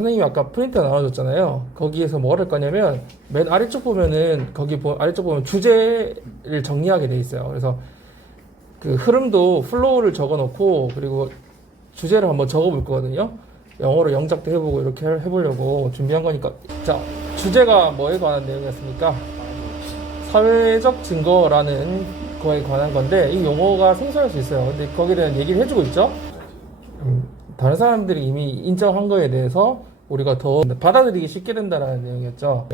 선생님이 아까 프린터 나눠줬잖아요. 거기에서 뭘 할 거냐면 맨 아래쪽 보면은 아래쪽 보면 주제를 정리하게 돼 있어요. 그래서 그 흐름도 플로우를 적어놓고 그리고 주제를 한번 적어볼 거거든요. 영어로 영작도 해보고 이렇게 해보려고 준비한 거니까. 자, 주제가 뭐에 관한 내용이었습니까? 사회적 증거라는 거에 관한 건데 이 용어가 생소할 수 있어요. 근데 거기에 대한 얘기를 해주고 있죠. 다른 사람들이 이미 인정한 거에 대해서 우리가 더 받아들이기 쉽게 된다는 내용이었죠.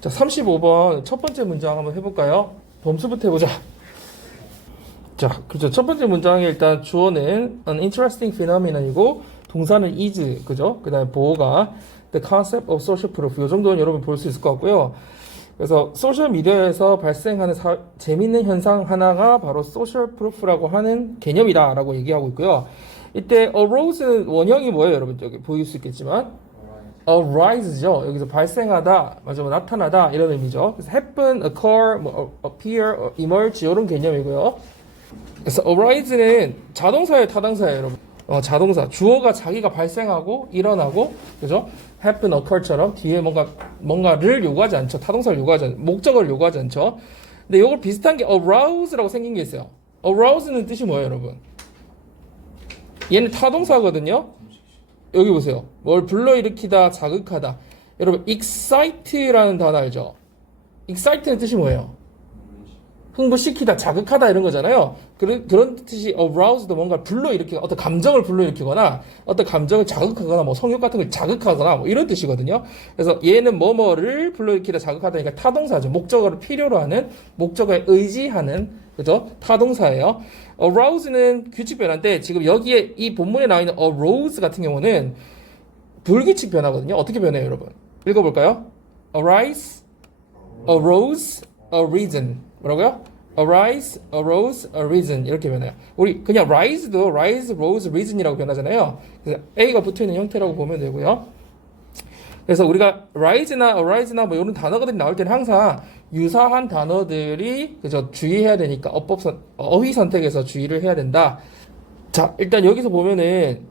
자, 35번 첫 번째 문장 한번 해볼까요? 범수부터 해보자. 자, 그죠. 첫 번째 문장에 일단 주어는 an interesting phenomenon이고 동사는 is, 그죠? 그 다음에 보어가 the concept of social proof. 이 정도는 여러분 볼 수 있을 것 같고요. 그래서 소셜 미디어에서 발생하는 재밌는 현상 하나가 바로 social proof라고 하는 개념이다라고 얘기하고 있고요. 이때 arose는 원형이 뭐예요, 여러분? 여기 보일 수 있겠지만 arise죠. 여기서 발생하다, 맞아, 나타나다 이런 의미죠. 그래서 happen, occur, appear, emerge 이런 개념이고요. 그래서 arise는 자동사예요, 타동사예요, 여러분? 자동사. 주어가 자기가 발생하고 일어나고, 그죠? happen, occur처럼 뒤에 뭔가를 요구하지 않죠. 타동사를 요구하지 않죠. 목적어를 요구하지 않죠. 근데 이걸 비슷한 게 arouse라고 생긴 게 있어요. arouse는 뜻이 뭐예요, 여러분? 얘는 타동사거든요. 여기 보세요. 뭘 불러일으키다, 자극하다. 여러분, excite라는 단어 알죠? excite는 뜻이 뭐예요? 흥분시키다, 자극하다 이런 거잖아요. 그런 뜻이 arouse도 뭔가 불러일으키거나 어떤 감정을 불러일으키거나 어떤 감정을 자극하거나 뭐 성욕 같은 걸 자극하거나 뭐 이런 뜻이거든요. 그래서 얘는 뭐뭐를 불러일으키다, 자극하다니까 타동사죠. 목적어를 필요로 하는, 목적어에 의지하는, 그죠? 타동사예요. arouse는 규칙 변화인데 지금 여기에 이 본문에 나와 있는 arose 같은 경우는 불규칙 변화거든요. 어떻게 변해요, 여러분? 읽어볼까요? arise, arose, arisen. 뭐라고요? arise, arose, arisen 이렇게 변해요. 우리 그냥 rise도 rise, rose, risen이라고 변하잖아요. 그래서 a가 붙어있는 형태라고 보면 되고요. 그래서 우리가 rise나 arise나 뭐 이런 단어들이 나올 때는 항상 유사한 단어들이 그죠 주의해야 되니까 어휘 선택에서 주의를 해야 된다. 자, 일단 여기서 보면은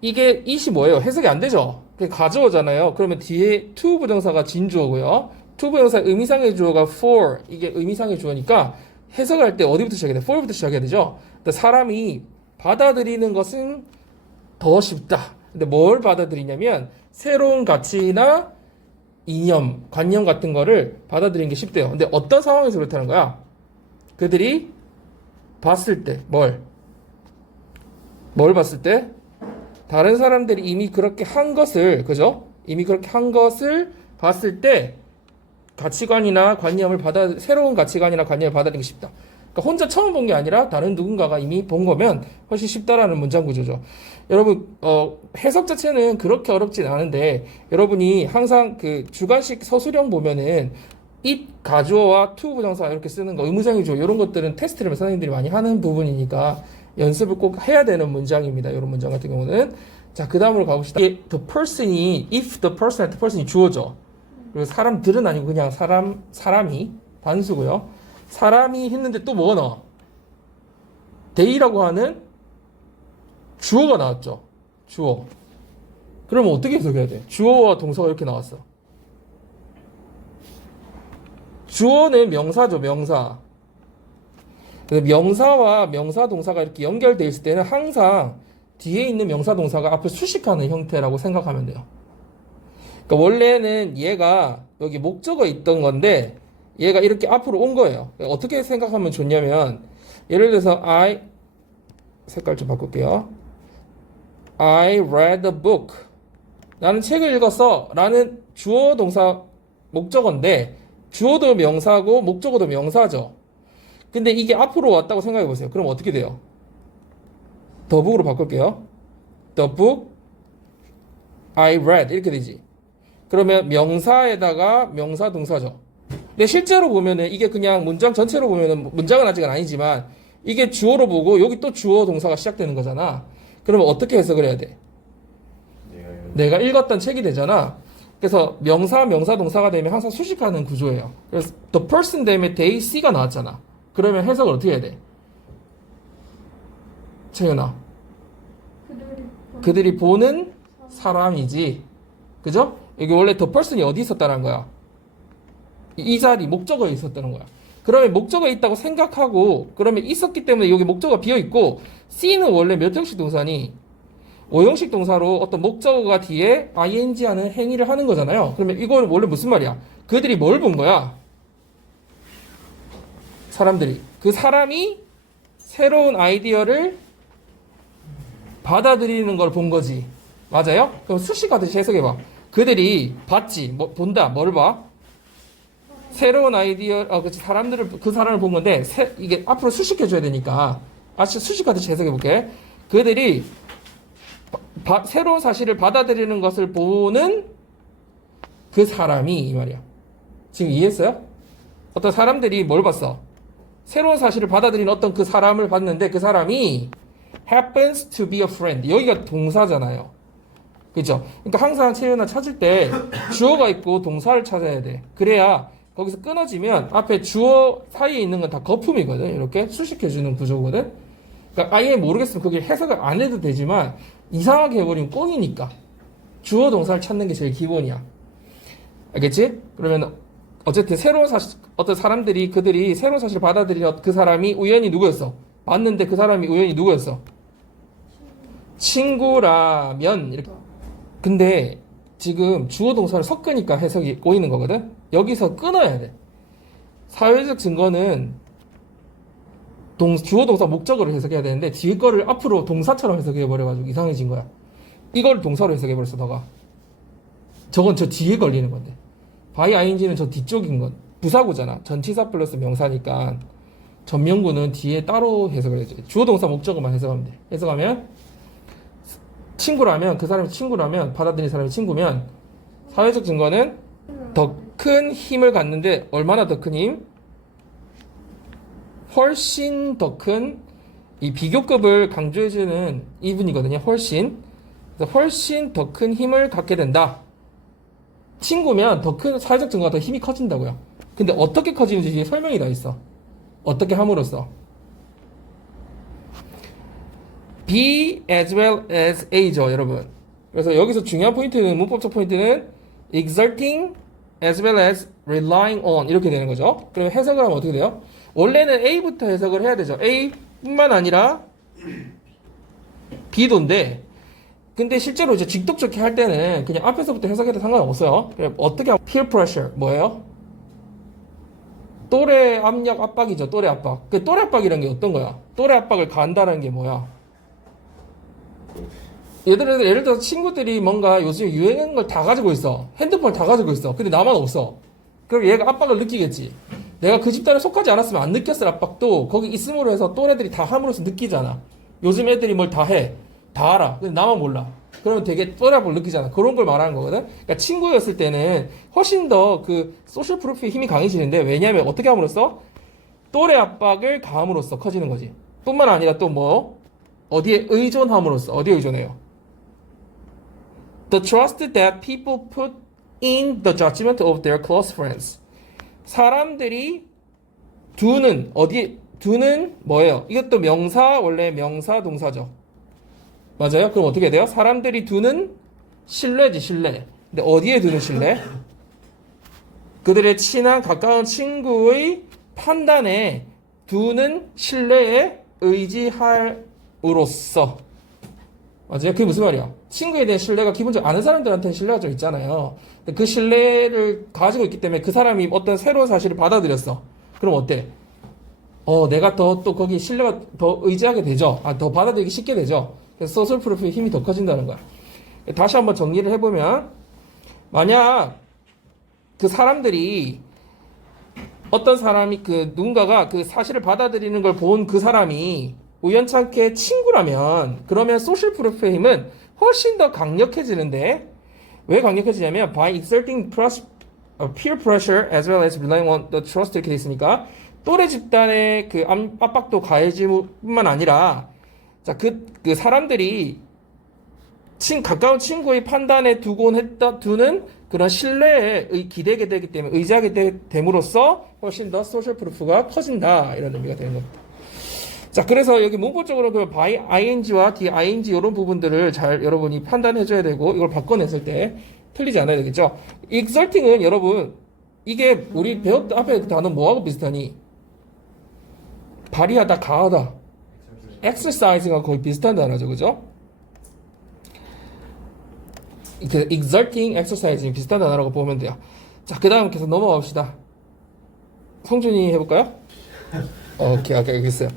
이게 it이 뭐예요? 해석이 안 되죠. 가져오잖아요. 그러면 뒤에 to 부정사가 진주어고요. to 부정사 의미상의 주어가 for, 이게 의미상의 주어니까 해석할 때 어디부터 시작해야 돼? for부터 시작해야 되죠. 사람이 받아들이는 것은 더 쉽다. 근데 뭘 받아들이냐면 새로운 가치나 이념, 관념 같은 거를 받아들이는 게 쉽대요. 근데 어떤 상황에서 그렇다는 거야? 그들이 봤을 때 뭘 봤을 때? 다른 사람들이 이미 그렇게 한 것을, 그죠? 이미 그렇게 한 것을 봤을 때 가치관이나 관념을 새로운 가치관이나 관념을 받아들이기 쉽다. 그러니까 혼자 처음 본 게 아니라 다른 누군가가 이미 본 거면 훨씬 쉽다라는 문장 구조죠. 여러분, 해석 자체는 그렇게 어렵진 않은데 여러분이 항상 그 주관식 서술형 보면은 it, 가주어와 to 부정사 이렇게 쓰는 거, 의무상의 주어 이런 것들은 테스트를 선생님들이 많이 하는 부분이니까 연습을 꼭 해야 되는 문장입니다. 이런 문장 같은 경우는. 자, 그 다음으로 가봅시다. the person이, if the person, the person이 주어죠. 그리고 사람들은 아니고 그냥 사람이 단수고요. 사람이 했는데 또 뭐가 나와? they라고 하는 주어가 나왔죠. 주어. 그러면 어떻게 해석해야 돼? 주어와 동사가 이렇게 나왔어. 주어는 명사죠, 명사. 명사와 명사 동사가 이렇게 연결되어 있을 때는 항상 뒤에 있는 명사 동사가 앞을 수식하는 형태라고 생각하면 돼요. 그러니까 원래는 얘가 여기 목적어 있던 건데 얘가 이렇게 앞으로 온 거예요. 어떻게 생각하면 좋냐면 예를 들어서 색깔 좀 바꿀게요. I read a book. 나는 책을 읽었어. 라는 주어 동사 목적어인데 주어도 명사고 목적어도 명사죠. 근데 이게 앞으로 왔다고 생각해 보세요. 그럼 어떻게 돼요? The book으로 바꿀게요. The book I read 이렇게 되지. 그러면 명사에다가 명사 동사죠. 근데 실제로 보면은 이게 그냥 문장 전체로 보면은 문장은 아직은 아니지만 이게 주어로 보고 여기 또 주어 동사가 시작되는 거잖아. 그러면 어떻게 해석을 해야 돼? 내가 읽었던 책이 되잖아. 그래서 명사 동사가 되면 항상 수식하는 구조예요. 그래서 the person 다음에 they see가 나왔잖아. 그러면 해석을 어떻게 해야 돼? 채윤아. 그들이 보는 사람이지. 그죠? 여기 원래 the person이 어디 있었다는 거야? 이 자리 목적어에 있었다는 거야. 그러면 목적어에 있다고 생각하고 그러면 있었기 때문에 여기 목적어가 비어 있고 C는 원래 몇 형식 동사니 5형식 동사로 어떤 목적어가 뒤에 ing 하는 행위를 하는 거잖아요. 그러면 이걸 원래 무슨 말이야? 그들이 뭘 본 거야? 사람들이. 그 사람이 새로운 아이디어를 받아들이는 걸 본 거지. 맞아요? 그럼 수식하듯이 해석해봐. 그들이 봤지. 뭐, 본다. 뭘 봐? 새로운 아이디어, 그치. 그 사람을 본 건데, 이게 앞으로 수식해줘야 되니까. 수식하듯이 해석해볼게. 그들이 새로운 사실을 받아들이는 것을 보는 그 사람이, 이 말이야. 지금 이해했어요? 어떤 사람들이 뭘 봤어? 새로운 사실을 받아들이는 어떤 그 사람을 봤는데, 그 사람이 happens to be a friend. 여기가 동사잖아요. 그죠? 그러니까 항상 채연아 찾을 때 주어가 있고 동사를 찾아야 돼. 그래야 거기서 끊어지면 앞에 주어 사이에 있는 건 다 거품이거든. 이렇게 수식해주는 구조거든. 그러니까 아예 모르겠으면 그게 해석을 안 해도 되지만 이상하게 해버리면 꽁이니까 주어 동사를 찾는 게 제일 기본이야. 알겠지? 그러면 어쨌든 새로운 사실, 어떤 사람들이 그들이 새로운 사실을 받아들이는 그 사람이 우연히 누구였어? 봤는데 그 사람이 우연히 누구였어? 친구라면 이렇게. 근데 지금 주어 동사를 섞으니까 해석이 꼬이는 거거든. 여기서 끊어야 돼. 사회적 증거는 주어 동사 목적어를 해석해야 되는데 뒤에 거를 앞으로 동사처럼 해석해 버려가지고 이상해진 거야. 이걸 동사로 해석해 버렸어 너가. 저건 저 뒤에 걸리는 건데. by ing는 저 뒤쪽인 건 부사구잖아. 전치사 플러스 명사니까 전명구는 뒤에 따로 해석을 해줘야 돼. 주어 동사 목적어만 해석하면 돼. 해석하면 친구라면 그 사람이 친구라면 받아들인 사람이 친구면 사회적 증거는 더 큰 힘을 갖는데 얼마나 더 큰 힘? 훨씬 더 큰 이 비교급을 강조해주는 이분이거든요. 훨씬. 그래서 훨씬 더 큰 힘을 갖게 된다. 친구면 더 큰 사회적 증거가 더 힘이 커진다고요. 근데 어떻게 커지는지 뒤에 설명이 다 있어. 어떻게 함으로써. be as well as a죠, 여러분. 그래서 여기서 중요한 포인트는, 문법적 포인트는 exerting as well as relying on 이렇게 되는 거죠. 그러면 해석을 하면 어떻게 돼요? 원래는 A부터 해석을 해야 되죠. A뿐만 아니라 B도인데 근데 실제로 이제 직독적히 할 때는 그냥 앞에서부터 해석해도 상관없어요. 그럼 어떻게 하면 peer pressure 뭐예요? 또래 압력 압박이죠. 또래 압박. 그 또래 압박이라는 게 어떤 거야? 또래 압박을 가한다는 게 뭐야? 예를 들어서 친구들이 뭔가 요즘 유행하는 걸 다 가지고 있어. 핸드폰을 다 가지고 있어. 근데 나만 없어. 그럼 얘가 압박을 느끼겠지. 내가 그 집단에 속하지 않았으면 안 느꼈을 압박도 거기 있음으로 해서 또래들이 다 함으로써 느끼잖아. 요즘 애들이 뭘 다 해. 다 알아. 근데 나만 몰라. 그러면 되게 또래 압박을 느끼잖아. 그런 걸 말하는 거거든. 그러니까 친구였을 때는 훨씬 더 그 소셜 프루프의 힘이 강해지는데 왜냐하면 어떻게 함으로써? 또래 압박을 가함으로써 커지는 거지. 뿐만 아니라 또 뭐? 어디에 의존함으로써. 어디에 의존해요? The trust that people put in the judgment of their close friends. 사람들이 두는 어디에 두는 뭐예요? 이것도 명사 원래 명사 동사죠. 맞아요? 그럼 어떻게 돼요? 사람들이 두는 신뢰지 신뢰. 근데 어디에 두는 신뢰? 그들의 친한 가까운 친구의 판단에 두는 신뢰에 의지함으로써. 맞아요? 그게 무슨 말이야? 친구에 대한 신뢰가 기본적으로 아는 사람들한테는 신뢰가 좀 있잖아요. 그 신뢰를 가지고 있기 때문에 그 사람이 어떤 새로운 사실을 받아들였어. 그럼 어때? 내가 또 거기 신뢰가 더 의지하게 되죠. 더 받아들이기 쉽게 되죠. 그래서 소셜 프루프의 힘이 더 커진다는 거야. 다시 한번 정리를 해보면, 만약 그 사람들이 어떤 사람이 누군가가 그 사실을 받아들이는 걸 본 그 사람이 우연찮게 친구라면 그러면 소셜 프루프의 힘은 훨씬 더 강력해지는데 왜 강력해지냐면 by exerting peer pressure as well as relying on the trust 이렇게 돼 있으니까 또래 집단의 그 압박도 가해질 뿐만 아니라 자, 그 사람들이 가까운 친구의 판단에 두는 그런 신뢰에 기대게 되기 때문에 의지하게 됨으로써 훨씬 더 소셜 프루프가 커진다 이런 의미가 되는 겁니다. 자, 그래서 여기 문법적으로 그 by ing와 the ing 이런 부분들을 잘 여러분이 판단해줘야 되고 이걸 바꿔냈을 때 틀리지 않아야 되겠죠? exerting은 여러분 이게 우리 배웠던 앞에 그 단어 뭐하고 비슷하니? 발휘하다, 가하다. exercise가 거의 비슷한 단어죠, 그죠? 그 exerting, exercising 비슷한 단어라고 보면 돼요. 자, 그 다음 계속 넘어가 봅시다. 성준이 해볼까요? 오케이, 알겠어요.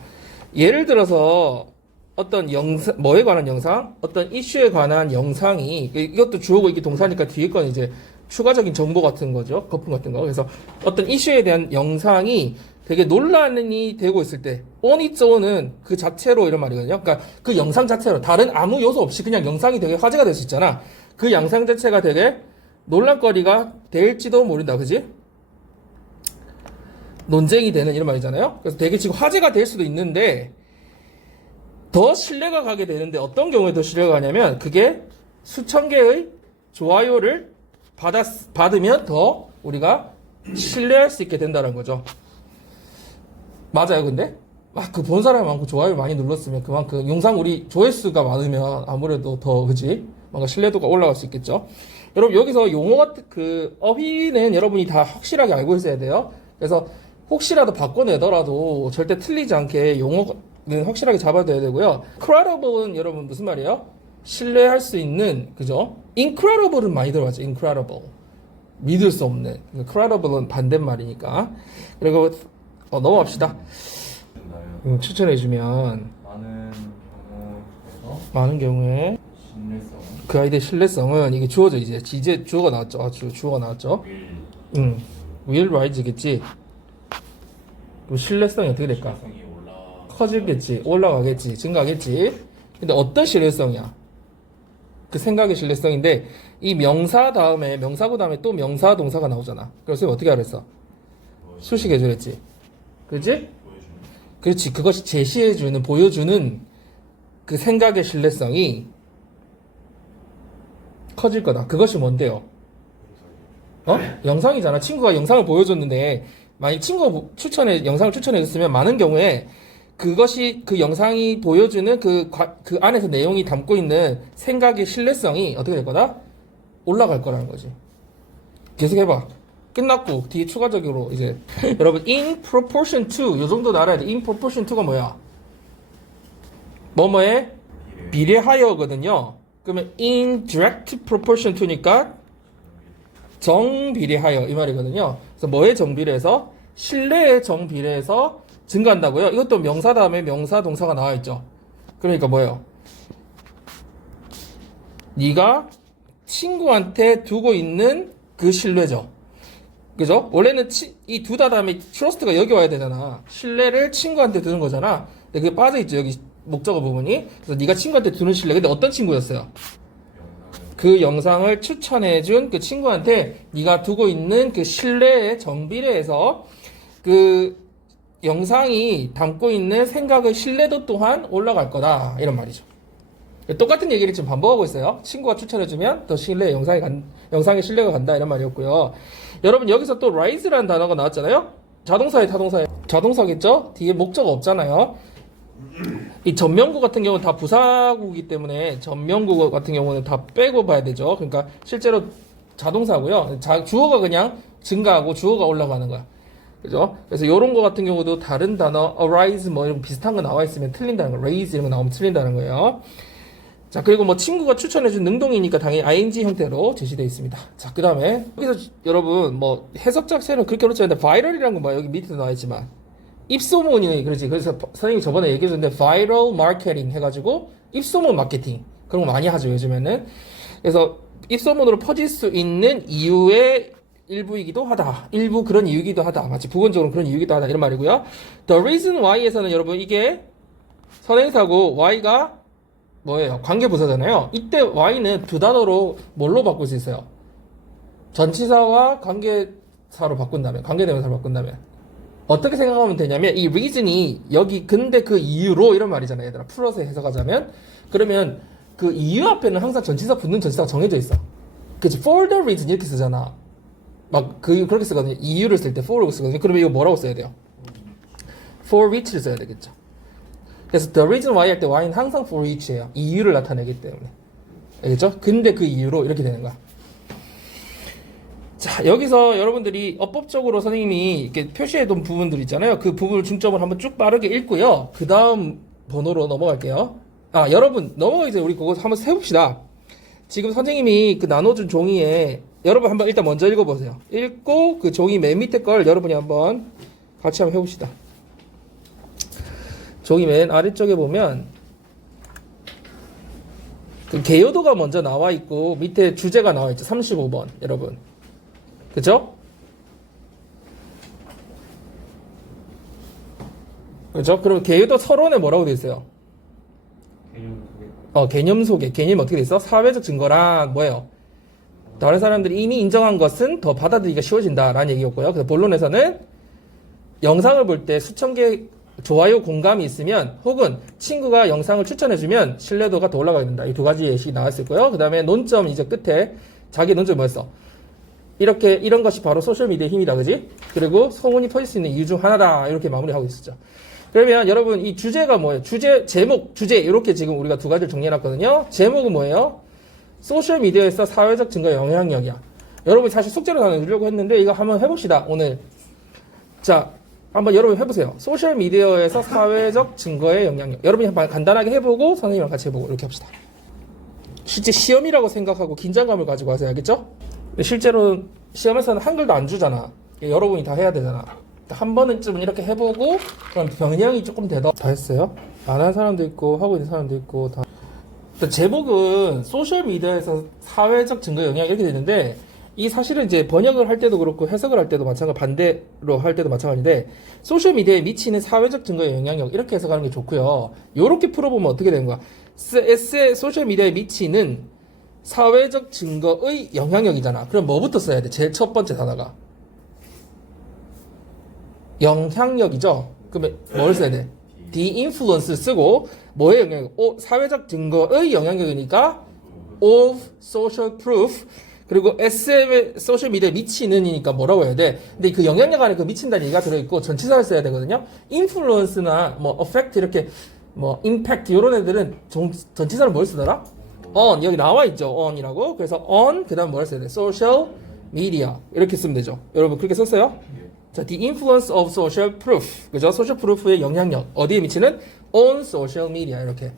예를 들어서 어떤 영상, 뭐에 관한 영상? 어떤 이슈에 관한 영상이, 이것도 주어고 이게 동사니까 뒤에 건 이제 추가적인 정보 같은 거죠. 거품 같은 거. 그래서 어떤 이슈에 대한 영상이 되게 논란이 되고 있을 때, on its own은 그 자체로 이런 말이거든요. 그러니까 그 영상 자체로 다른 아무 요소 없이 그냥 영상이 되게 화제가 될 수 있잖아. 그 영상 자체가 되게 논란거리가 될지도 모른다. 그지? 논쟁이 되는 이런 말이잖아요. 그래서 되게 지금 화제가 될 수도 있는데, 더 신뢰가 가게 되는데 어떤 경우에 더 신뢰가 가냐면 그게 수천 개의 좋아요를 받으면 더 우리가 신뢰할 수 있게 된다는 거죠. 맞아요, 근데? 막 그 본 사람이 많고 좋아요 많이 눌렀으면 그만큼 영상 우리 조회수가 많으면 아무래도 더, 그지? 뭔가 신뢰도가 올라갈 수 있겠죠. 여러분, 여기서 용어 같은 그 어휘는 여러분이 다 확실하게 알고 있어야 돼요. 그래서 혹시라도 바꿔내더라도 절대 틀리지 않게 용어는 확실하게 잡아둬야 되고요. incredible은 여러분 무슨 말이에요? 신뢰할 수 있는, 그죠? incredible은 많이 들어봤죠. incredible. 믿을 수 없는. credible은 반대말이니까. 그리고 넘어갑시다. 추천해주면 많은 경우에 신뢰성 그 아이디의 신뢰성은 이게 주어져 이제 주어가 나왔죠. 주어가 나왔죠. will rise겠지. 그럼 신뢰성이 어떻게 될까? 신뢰성이 커지겠지, 올라가겠지, 증가하겠지. 근데 어떤 신뢰성이야? 그 생각의 신뢰성인데 이 명사 다음에 명사구 다음에 또 명사 동사가 나오잖아. 그래서 어떻게 하랬어? 수식해주랬지. 그렇지? 보여주는 그렇지. 그것이 제시해주는, 보여주는 그 생각의 신뢰성이 커질 거다. 그것이 뭔데요? 영상이잖아. 친구가 영상을 보여줬는데 만약 친구가 영상을 추천해줬으면 많은 경우에 그것이 그 영상이 보여주는 그 안에서 내용이 담고 있는 생각의 신뢰성이 어떻게 될 거다? 올라갈 거라는 거지. 계속 해봐. 끝났고 뒤에 추가적으로 이제 여러분 in proportion to 요 정도 알아야 돼. in proportion to가 뭐야? 뭐뭐에 비례하여거든요. 그러면 in direct proportion to니까 정비례하여 이 말이거든요. 그래서 뭐에 정비례해서? 신뢰의 정비례해서 증가한다고요? 이것도 명사 다음에 명사 동사가 나와 있죠. 그러니까 뭐예요? 네가 친구한테 두고 있는 그 신뢰죠. 그죠? 원래는 이 두 다 다음에 trust가 여기 와야 되잖아. 신뢰를 친구한테 두는 거잖아. 근데 그게 빠져있죠. 여기 목적어 부분이. 그래서 네가 친구한테 두는 신뢰. 근데 어떤 친구였어요? 그 영상을 추천해준 그 친구한테 네가 두고 있는 그 신뢰의 정비례해서 그 영상이 담고 있는 생각의 신뢰도 또한 올라갈 거다. 이런 말이죠. 똑같은 얘기를 지금 반복하고 있어요. 친구가 추천해주면 더 영상의 신뢰가 간다. 이런 말이었고요. 여러분, 여기서 또 rise라는 단어가 나왔잖아요. 자동사에 타동사에. 자동사겠죠? 뒤에 목적어 없잖아요. 이 전명구 같은 경우는 다 부사구이기 때문에 전명구 같은 경우는 다 빼고 봐야 되죠. 그러니까 실제로 자동사고요. 주어가 그냥 증가하고 주어가 올라가는 거야. 그죠? 그래서 이런 거 같은 경우도 다른 단어 arise 뭐 이런 비슷한 거 나와 있으면 틀린다는 거. raise 이런 거 나오면 틀린다는 거예요. 자, 그리고 뭐 친구가 추천해준 능동이니까 당연히 ing 형태로 제시되어 있습니다. 자, 그 다음에 여기서 여러분 뭐 해석 자체는 그렇게 그렇지 않은데 viral이라는 건 뭐 여기 밑에도 나와 있지만 입소문이 그렇지. 그래서 선생님이 저번에 얘기해줬는데 viral marketing 해가지고 입소문 마케팅 그런 거 많이 하죠 요즘에는. 그래서 입소문으로 퍼질 수 있는 이유의 일부이기도 하다. 일부 그런 이유이기도 하다. 마치 부분적으로 그런 이유이기도 하다. 이런 말이고요. The reason why에서는 여러분 이게 선행사고 y가 뭐예요? 관계부사잖아요. 이때 y는 두 단어로 뭘로 바꿀 수 있어요? 전치사와 관계사로 바꾼다면, 관계대명사로 바꾼다면 어떻게 생각하면 되냐면 이 reason이 여기 근데 그 이유로 이런 말이잖아요. 얘들아 풀어서 해석하자면 그러면 그 이유 앞에는 항상 전치사 붙는 전치사가 정해져 있어. 그치? for the reason 이렇게 쓰잖아. 막 그렇게 쓰거든요. 이유를 쓸 때 for를 쓰거든요. 그러면 이거 뭐라고 써야 돼요? for which를 써야 되겠죠. 그래서 the reason why 할 때 why는 항상 for which예요. 이유를 나타내기 때문에. 알겠죠? 근데 그 이유로 이렇게 되는 거야. 자, 여기서 여러분들이 어법적으로 선생님이 이렇게 표시해둔 부분들 있잖아요. 그 부분을 중점을 한번 쭉 빠르게 읽고요. 그 다음 번호로 넘어갈게요. 아, 여러분, 넘어가기 전에 우리 그거 한번 세봅시다. 지금 선생님이 그 나눠준 종이에 여러분 한번 일단 먼저 읽어보세요. 읽고 그 종이 맨 밑에 걸 여러분이 한번 같이 한번 해봅시다. 종이 맨 아래쪽에 보면 그 개요도가 먼저 나와 있고 밑에 주제가 나와 있죠. 35번 여러분. 그죠? 그죠? 그럼 개요도 서론에 뭐라고 돼 있어요? 개념 소개. 개념이 어떻게 돼 있어? 사회적 증거란 뭐예요? 다른 사람들이 이미 인정한 것은 더 받아들이기가 쉬워진다라는 얘기였고요. 그래서 본론에서는 영상을 볼 때 수천 개 좋아요 공감이 있으면 혹은 친구가 영상을 추천해주면 신뢰도가 더 올라가야 된다. 이 두 가지 예식이 나왔을 거예요. 그 다음에 논점 이제 끝에 자기 논점이 뭐였어? 이렇게 이런 것이 바로 소셜미디어의 힘이다. 그지? 그리고 소문이 퍼질 수 있는 이유 중 하나다. 이렇게 마무리하고 있었죠. 그러면 여러분 이 주제가 뭐예요? 제목, 주제 이렇게 지금 우리가 두 가지를 정리해놨거든요. 제목은 뭐예요? 소셜미디어에서 사회적 증거 영향력이야. 여러분 사실 숙제로 나누려고 했는데 이거 한번 해봅시다. 오늘. 자, 한번 여러분 해보세요. 소셜미디어에서 사회적 증거의 영향력. 여러분이 한번 간단하게 해보고 선생님이랑 같이 해보고 이렇게 합시다. 실제 시험이라고 생각하고 긴장감을 가지고 하세요. 알겠죠? 실제로 시험에서는 한글도 안 주잖아. 여러분이 다 해야 되잖아. 한 번은쯤은 이렇게 해보고 그럼 변형이 조금 되더. 다 했어요? 안 한 사람도 있고 하고 있는 사람도 있고 다. 제목은 소셜미디어에서 사회적 증거 영향 이렇게 되는데 이 사실은 이제 번역을 할 때도 그렇고 해석을 할 때도 마찬가지 반대로 할 때도 마찬가지인데 소셜미디어에 미치는 사회적 증거의 영향력 이렇게 해석하는 게 좋고요. 요렇게 풀어보면 어떻게 되는 거야? 소셜미디어에 미치는 사회적 증거의 영향력이잖아. 그럼 뭐부터 써야 돼? 제일 첫 번째 단어가 영향력이죠. 그러면 뭘 써야 돼? The influence 쓰고 뭐의 영향력? 사회적 증거의 영향력이니까 of social proof. 그리고 SM의 소셜미디어에 미치는이니까 뭐라고 해야 돼? 근데 그 영향력 안에 그 미친다는 얘기가 들어있고 전치사를 써야 되거든요. influence나 뭐 effect 이렇게 뭐 impact 이런 애들은 전치사를 뭘 쓰더라? on 여기 나와 있죠. on이라고. 그래서 on 그다음 뭘 써야 돼? social media 이렇게 쓰면 되죠. 여러분 그렇게 썼어요? 자, the influence of social proof 그죠? social proof의 영향력 어디에 미치는? on social media 이렇게.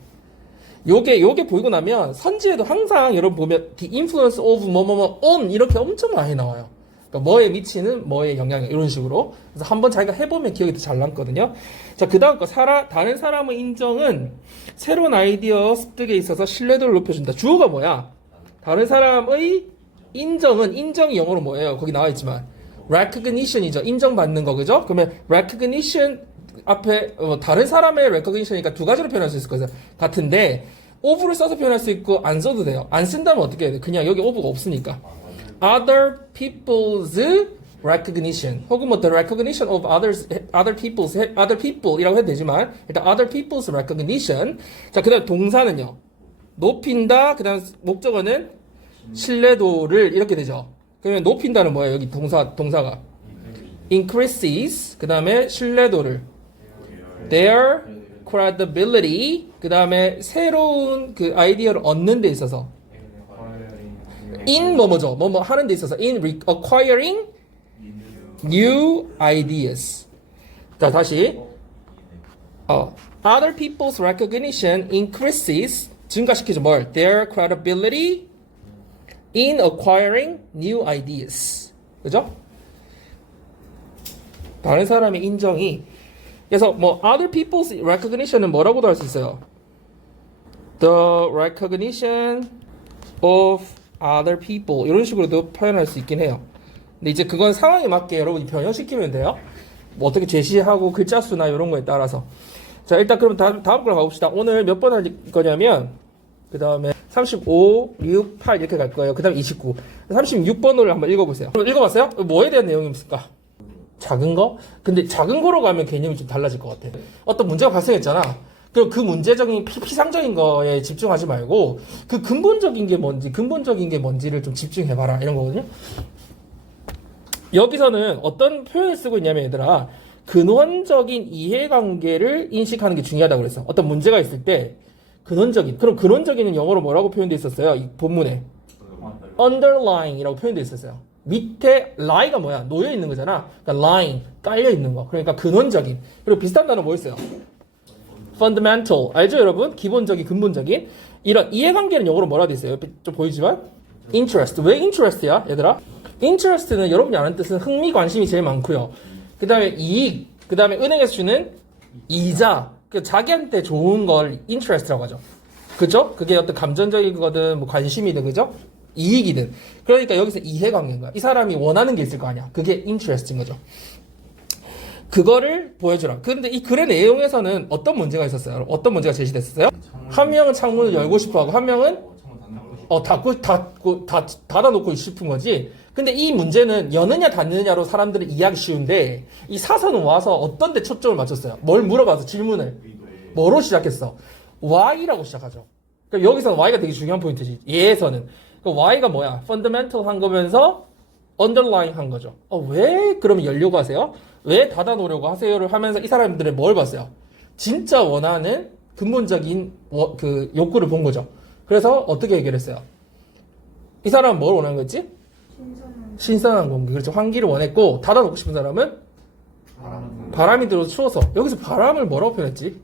요게 보이고 나면 선지에도 항상 여러분 보면 the influence of 뭐뭐뭐 on 이렇게 엄청 많이 나와요. 그러니까 뭐에 미치는 뭐의 영향력 이런 식으로. 그래서 한번 자기가 해보면 기억이 더 잘 남거든요. 자, 그 다음 거 다른 사람의 인정은 새로운 아이디어 습득에 있어서 신뢰도를 높여준다. 주어가 뭐야? 다른 사람의 인정은 인정이 영어로 뭐예요? 거기 나와 있지만 recognition이죠. 인정받는 거 그죠? 그러면 recognition 앞에 다른 사람의 recognition이니까 두 가지로 표현할 수 있을 거예요. 같은데 of를 써서 표현할 수 있고 안 써도 돼요. 안 쓴다면 어떻게 해야 돼? 그냥 여기 of가 없으니까 other people's recognition 혹은 뭐 the recognition of other people이라고 해도 되지만 일단 other people's recognition. 자, 그다음 동사는요. 높인다. 그다음 목적어는 신뢰도를 이렇게 되죠. 그러면 높인다는 뭐예요? 여기 동사가 increases. 그다음에 신뢰도를 their credibility. 그다음에 새로운 그 아이디어를 얻는 데 있어서 in 뭐뭐죠? 뭐뭐 하는 데 있어서 in acquiring new ideas. 자, 다시 other people's recognition increases 증가시키죠. 뭘? their credibility in acquiring new ideas. 그죠? 다른 사람의 인정이. 그래서 뭐 other people's recognition은 뭐라고도 할 수 있어요. The recognition of other people 이런 식으로도 표현할 수 있긴 해요. 근데 이제 그건 상황에 맞게 여러분이 변형시키면 돼요. 뭐 어떻게 제시하고 글자 수나 이런 거에 따라서. 자, 일단 그럼 다음 걸 가봅시다. 오늘 몇 번 할 거냐면 그 다음에 35, 6, 8 이렇게 갈 거예요. 그 다음에 29. 36번을 한번 읽어보세요. 읽어봤어요? 뭐에 대한 내용입니까? 작은 거? 근데 작은 거로 가면 개념이 좀 달라질 것 같아. 어떤 문제가 발생했잖아. 그럼 그 문제적인 피상적인 거에 집중하지 말고 그 근본적인 게 뭔지를 좀 집중해봐라 이런 거거든요. 여기서는 어떤 표현을 쓰고 있냐면 얘들아 근원적인 이해관계를 인식하는 게 중요하다고 그랬어. 어떤 문제가 있을 때 그럼 근원적인은 영어로 뭐라고 표현되어 있었어요? 이 본문에 underlying이라고 표현되어 있었어요. 밑에 lie가 뭐야? 놓여 있는 거잖아. 그러니까 lying 깔려 있는 거. 그러니까 근원적인. 그리고 비슷한 단어 뭐 있어요? fundamental. 알죠, 여러분? 기본적인, 근본적인. 이런 이해관계는 영어로 뭐라 돼 있어요? 좀 보이지만 interest. 왜 interest야, 얘들아? interest는 여러분이 아는 뜻은 흥미, 관심이 제일 많고요. 그 다음에 이익, 그 다음에 은행에서 주는 이자, 그 자기한테 좋은 걸 interest라고 하죠. 그죠? 그게 어떤 감정적인 거든, 뭐 관심이든, 그죠? 이익이든. 그러니까 여기서 이해관계인 거야. 이 사람이 원하는 게 있을 거 아니야. 그게 interest인 거죠. 그거를 보여주라. 그런데 이 글의 내용에서는 어떤 문제가 있었어요? 어떤 문제가 제시됐었어요? 한 명은 창문을 열고 싶어 하고, 한 명은 닫아놓고 싶은 거지. 근데 이 문제는 여느냐 닫느냐로 사람들은 이해하기 쉬운데, 이 사서는 와서 어떤 데 초점을 맞췄어요? 뭘 물어봐서 질문을. 뭐로 시작했어? Why라고 시작하죠. 그러니까 여기서는 Why가 되게 중요한 포인트지. 얘에서는. 그 Why가 뭐야? Fundamental 한 거면서 underlying 한 거죠. 왜 그러면 열려고 하세요? 왜 닫아놓으려고 하세요를 하면서 이 사람들의 뭘 봤어요? 진짜 원하는 근본적인 그 욕구를 본 거죠. 그래서 어떻게 해결했어요? 이 사람은 뭘 원하는 거지? 신선한 공기. 그렇죠. 환기를 원했고, 닫아놓고 싶은 사람은 바람이 들어서 추워서. 여기서 바람을 뭐라고 표현했지?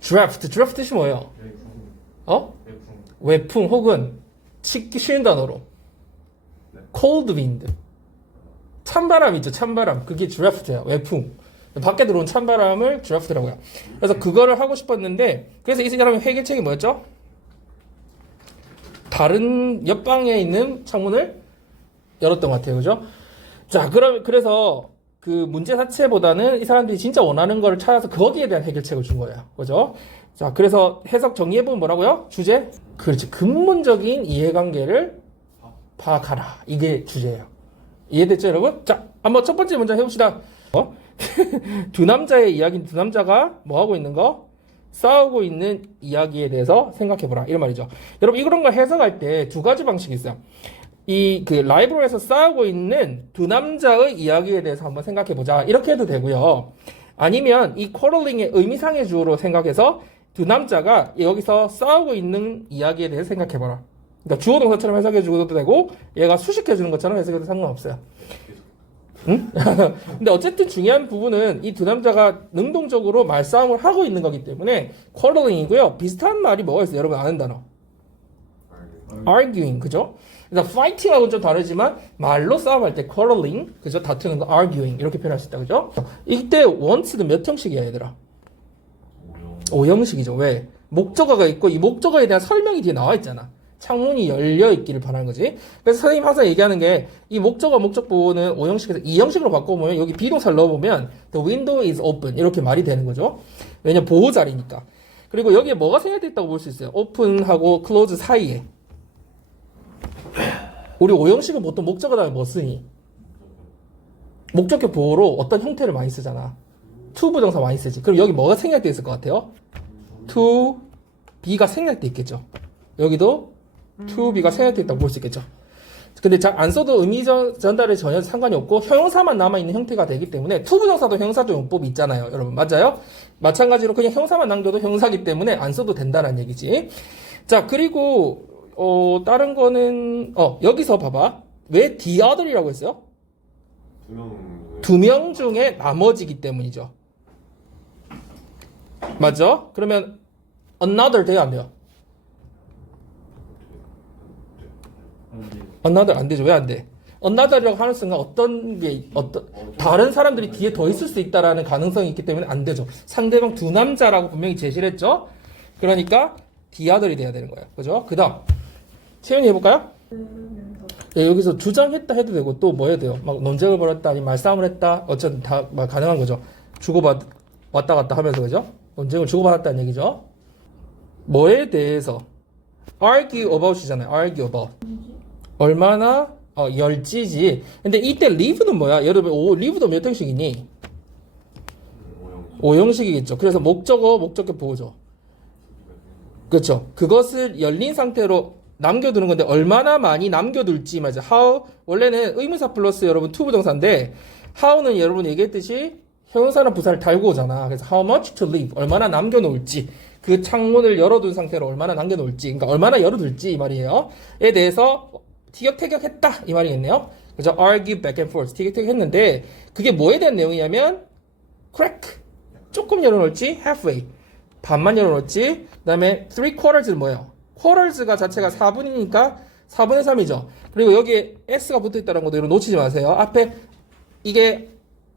draft. draft 뜻이 뭐예요? 외풍 혹은 치기 쉬운 단어로 cold wind. 찬바람 있죠. 찬바람. 그게 draft예요. 외풍. 밖에 들어온 찬바람을 draft라고 해요. 그래서 그거를 하고 싶었는데, 그래서 이 사람의 해결책이 뭐였죠? 다른 옆방에 있는 창문을 열었던 것 같아요. 그죠? 자, 그래서 그 문제 자체보다는 이 사람들이 진짜 원하는 걸 찾아서 거기에 대한 해결책을 준 거예요. 그죠? 자, 그래서 해석 정리해보면 뭐라고요? 주제? 그렇지. 근본적인 이해관계를 파악하라. 이게 주제예요. 이해됐죠, 여러분? 자, 한번 첫 번째 문제 해봅시다. 두 남자의 이야기는 두 남자가 뭐 하고 있는 거? 싸우고 있는 이야기에 대해서 생각해보라. 이런 말이죠. 여러분, 이런 걸 해석할 때 두 가지 방식이 있어요. 이 그 라이브러리에서 싸우고 있는 두 남자의 이야기에 대해서 한번 생각해보자. 이렇게 해도 되고요. 아니면 이 quarreling의 의미상의 주어로 생각해서 두 남자가 여기서 싸우고 있는 이야기에 대해서 생각해봐라. 그러니까 주어 동사처럼 해석해주고도 되고 얘가 수식해주는 것처럼 해석해도 상관없어요. 응? 근데 어쨌든 중요한 부분은 이 두 남자가 능동적으로 말싸움을 하고 있는 거기 때문에 quarreling이고요. 비슷한 말이 뭐가 있어요? 여러분 아는 단어. arguing, 그죠? 그러니까 fighting하고는 좀 다르지만 말로 싸움할 때 quarreling, 그죠? 다투는 거 arguing 이렇게 표현할 수 있다, 그죠? 이때 wants는 몇 형식이야, 얘들아? 5형식이죠. 왜? 목적어가 있고 이 목적어에 대한 설명이 뒤에 나와 있잖아. 창문이 열려 있기를 바라는 거지. 그래서 선생님 항상 얘기하는 게 이 목적어 목적보호는 5형식에서 2형식으로 바꿔보면 여기 비동사를 넣어보면 the window is open 이렇게 말이 되는 거죠. 왜냐면 보호 자리니까. 그리고 여기에 뭐가 생략되어 있다고 볼 수 있어요. open하고 close 사이에. 우리 5형식은 보통 목적어 다음에 뭐 쓰니? 목적격 보호로 어떤 형태를 많이 쓰잖아. to 부정사 많이 쓰지. 그럼 여기 뭐가 생략되어 있을 것 같아요? to be가 생략되어 있겠죠. 여기도 to be가 생략되어 있다고 볼 수 있겠죠. 근데 잘 안 써도 의미 전달에 전혀 상관이 없고 형용사만 남아있는 형태가 되기 때문에 to 부정사도 형용사적 용법이 있잖아요. 여러분 맞아요? 마찬가지로 그냥 형용사만 남겨도 형용사기 때문에 안 써도 된다는 얘기지. 자, 그리고 다른 거는 여기서 봐봐. 왜 the other이라고 했어요? 두 명 중에 나머지기 때문이죠. 맞죠? 그러면 another 돼요, 안 돼요? another 안 되죠. 왜 안 돼? another이라고 하는 순간 다른 사람들이 뒤에 더 있을 수 있다라는 가능성이 있기 때문에 안 되죠. 상대방 두 남자라고 분명히 제시를 했죠. 그러니까 the other이 돼야 되는 거예요. 그죠? 그 다음 채윤이 해볼까요? 네, 여기서 주장했다 해도 되고 또 뭐 해도 돼요. 막 논쟁을 벌였다 아니면 말싸움을 했다 어쨌든 다 가능한 거죠. 왔다 갔다 하면서 그죠? 논쟁을 주고받았다는 얘기죠. 뭐에 대해서 argue about이잖아요. argue about. 얼마나 열지지. 근데 이때 live는 뭐야? 여러분 live도 몇 형식이니? 5형식이겠죠. 그래서 목적어, 목적격 보호죠. 그렇죠. 그것을 열린 상태로 남겨두는 건데 얼마나 많이 남겨둘지 말이죠. how 원래는 의문사 플러스 여러분 to 부정사인데 how는 여러분 얘기했듯이 형용사나 부사를 달고 오잖아. 그래서 how much to leave 얼마나 남겨놓을지 그 창문을 열어둔 상태로 얼마나 남겨놓을지 그러니까 얼마나 열어둘지 이 말이에요. 에 대해서 티격태격했다 이 말이겠네요. 그죠? argue back and forth. 티격태격 했는데, 그게 뭐에 대한 내용이냐면, crack. 조금 열어놓을지, halfway. 반만 열어놓을지, 그 다음에 3/4는 뭐예요? quarters가 자체가 4분이니까 4분의 3이죠. 그리고 여기에 s가 붙어있다는 것도 이런 놓치지 마세요. 앞에 이게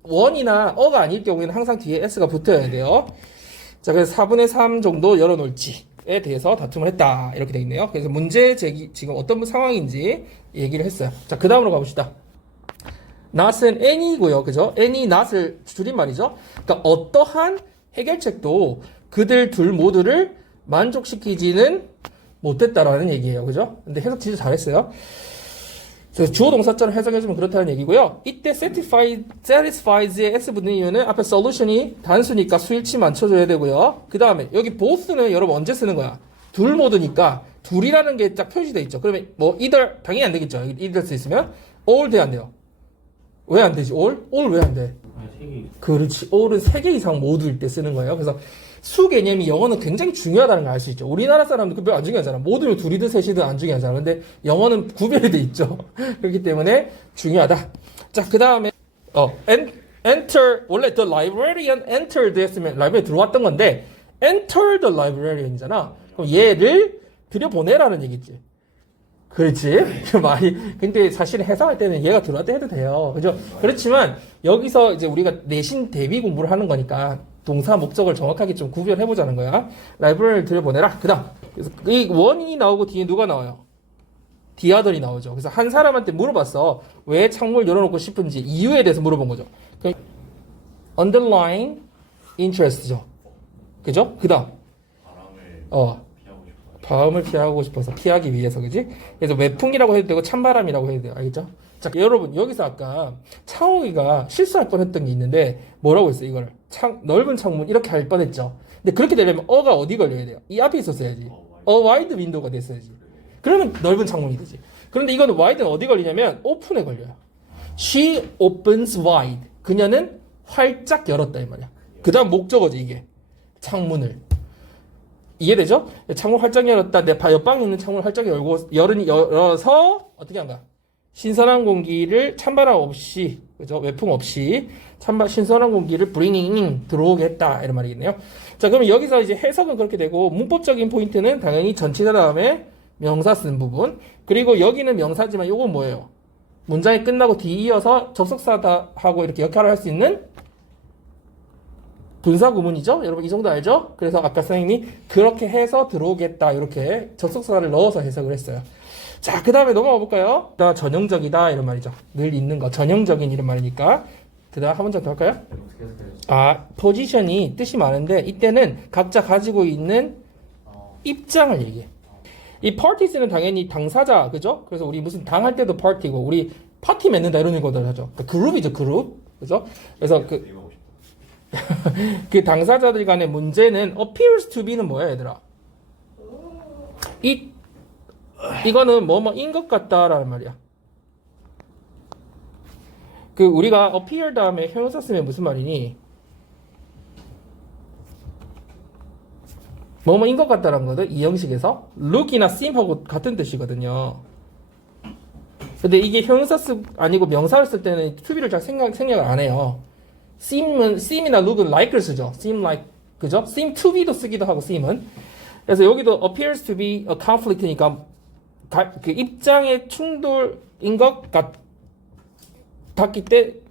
원이나 어가 아닐 경우에는 항상 뒤에 s가 붙어야 돼요. 자, 그래서 4분의 3 정도 열어놓을지에 대해서 다툼을 했다. 이렇게 되어 있네요. 그래서 문제 제기, 지금 어떤 상황인지 얘기를 했어요. 자, 그 다음으로 가봅시다. not은 any고요. 그죠? any, not을 줄임말이죠. 그러니까 어떠한 해결책도 그들 둘 모두를 만족시키지는 못했다라는 얘기예요. 그죠? 근데 해석 진짜 잘했어요. 그래서 주어 동사처럼 해석해주면 그렇다는 얘기고요. 이때 satisfies의 s 붙는 이유는 앞에 solution이 단수니까 수일치 맞춰줘야 되고요. 그 다음에 여기 both는 여러분 언제 쓰는 거야? 둘 모두니까 둘이라는 게 딱 표시돼 있죠. 그러면 뭐 either 당연히 안 되겠죠. either 수 있으면 all 돼야 안 돼요. 왜 안 되지? all? all 왜 안 돼? 그렇지. all은 3개 이상 모두일 때 쓰는 거예요. 그래서 수 개념이 영어는 굉장히 중요하다는 걸 알 수 있죠. 우리나라 사람들 그별 안 중요하잖아. 모두를 둘이든 셋이든 안 중요하잖아. 근데 영어는 구별이 돼 있죠. 그렇기 때문에 중요하다. 자, 그 다음에 enter 원래 the librarian entered 했으면 라이브러리에 들어왔던 건데 enter the librarian이잖아. 그럼 얘를 들여보내라는 얘기지. 그렇지. 그 말이. 근데 사실 해석할 때는 얘가 들어왔다 해도 돼요. 그죠? 그렇지만 여기서 이제 우리가 내신 대비 공부를 하는 거니까 동사 목적을 정확하게 좀 구별해보자는 거야. 라이브러리를 들여보내라. 그 다음. 그래서 이 원인이 나오고 뒤에 누가 나와요? 디아들이 나오죠. 그래서 한 사람한테 물어봤어. 왜 창문을 열어놓고 싶은지 이유에 대해서 물어본 거죠. underlying interest죠. 그죠? 그 다음. 바람을 피하고 싶어서 피하기 위해서 그지? 그래서 외풍이라고 해도 되고 찬바람이라고 해도 돼요. 알겠죠? 자, 여러분 여기서 아까 창호이가 실수할 뻔했던 게 있는데 뭐라고 했어요? 이거를 넓은 창문 이렇게 할 뻔했죠. 근데 그렇게 되려면 어가 어디 걸려야 돼요? 이 앞에 있었어야지. 와이드 윈도우가 됐어야지. 그러면 넓은 창문이 되지. 그런데 이거는 와이드는 어디 걸리냐면 오픈에 걸려요. She opens wide. 그녀는 활짝 열었다 이 말이야. 그 다음 목적어지 이게. 창문을. 이해되죠? 창문 활짝 열었다. 내 옆방에 있는 창문을 활짝 열어서 어떻게 한가? 신선한 공기를 찬바람 없이, 그죠? 외풍 없이 신선한 공기를 bringing 들어오게 했다 이런 말이겠네요. 자, 그러면 여기서 이제 해석은 그렇게 되고 문법적인 포인트는 당연히 전치사 다음에 명사 쓰는 부분. 그리고 여기는 명사지만 요건 뭐예요? 문장이 끝나고 뒤 이어서 접속사다 하고 이렇게 역할을 할 수 있는 분사 구문이죠? 여러분 이 정도 알죠? 그래서 아까 선생님이 그렇게 해서 들어오겠다 이렇게 접속사를 넣어서 해석을 했어요. 자, 그 다음에 넘어가 볼까요? 전형적이다 이런 말이죠. 늘 있는 거 전형적인 이런 말이니까 그 다음 한 문장 더 할까요? 포지션이 뜻이 많은데 이때는 각자 가지고 있는 입장을 얘기해. 이 parties는 당연히 당사자, 그죠? 그래서 우리 무슨 당할 때도 party고 우리 파티 맺는다 이런 거들 하죠. 그러니까 그룹이죠, 그룹. 그죠? 그래서 그 당사자들 간의 문제는 appears to be는 뭐야, 얘들아? 이거는 뭐뭐인 것 같다라는 말이야. 그 우리가 appear 다음에 형용사 쓰면 무슨 말이니? 뭐뭐인 것 같다라는 거든 이 형식에서 look이나 seem하고 같은 뜻이거든요. 근데 이게 형용사 아니고 명사를 쓸 때는 to be를 잘 생각을 안 해요. seem이나 look은 like를 쓰죠. seem like, 그죠? seem to be도 쓰기도 하고 seem은. 그래서 여기도 appears to be a conflict니까 그 입장의 충돌인 것 같기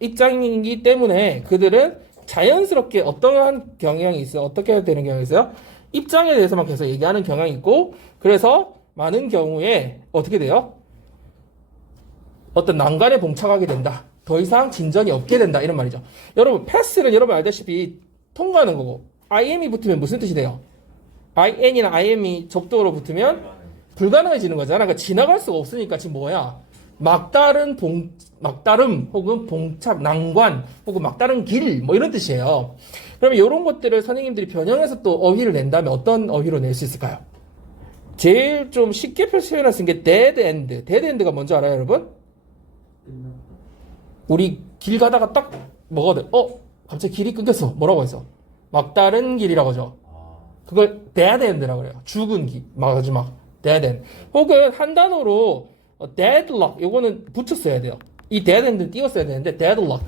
입장이기 때문에 그들은 자연스럽게 어떠한 경향이 있어요. 어떻게 해야 되는 경향이 있어요? 입장에 대해서만 계속 얘기하는 경향이 있고 그래서 많은 경우에 어떻게 돼요? 어떤 난관에 봉착하게 된다. 더 이상 진전이 없게 된다. 이런 말이죠. 여러분 패스는 여러분 알다시피 통과하는 거고 IM이 붙으면 무슨 뜻이 돼요? IN이나 IM이 접두어로 붙으면 불가능해지는 거잖아. 그러니까 지나갈 수가 없으니까 지금 뭐야? 막다름 혹은 봉착, 난관 혹은 막다른 길 뭐 이런 뜻이에요. 그러면 이런 것들을 선생님들이 변형해서 또 어휘를 낸다면 어떤 어휘로 낼 수 있을까요? 제일 좀 쉽게 표현할 수 있는 게 dead end. dead end가 뭔지 알아요, 여러분? 우리 길 가다가 딱 뭐가 돼? 갑자기 길이 끊겼어. 뭐라고 해서? 막다른 길이라고 하죠. 그걸 dead end라고 그래요. 죽은 길, 마지막 dead end. 혹은 한 단어로 deadlock 요거는 붙였어야 돼요. 이 dead는 띄웠어야 되는데 deadlock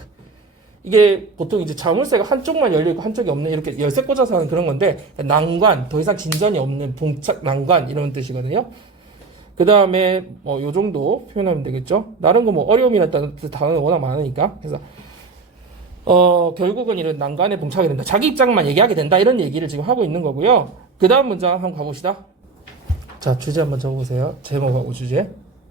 이게 보통 이제 자물쇠가 한쪽만 열리고 한쪽이 없는 이렇게 열쇠 꽂아서 하는 그런 건데 난관 더 이상 진전이 없는 봉착 난관 이런 뜻이거든요. 그 다음에 요 정도 표현하면 되겠죠. 다른 거 뭐 어려움이라는 단어는 워낙 많으니까 그래서 결국은 이런 난관에 봉착하게 된다. 자기 입장만 얘기하게 된다. 이런 얘기를 지금 하고 있는 거고요. 그 다음 문장 한번 가봅시다. 자, 주제 한번 적어보세요. 제목하고 주제.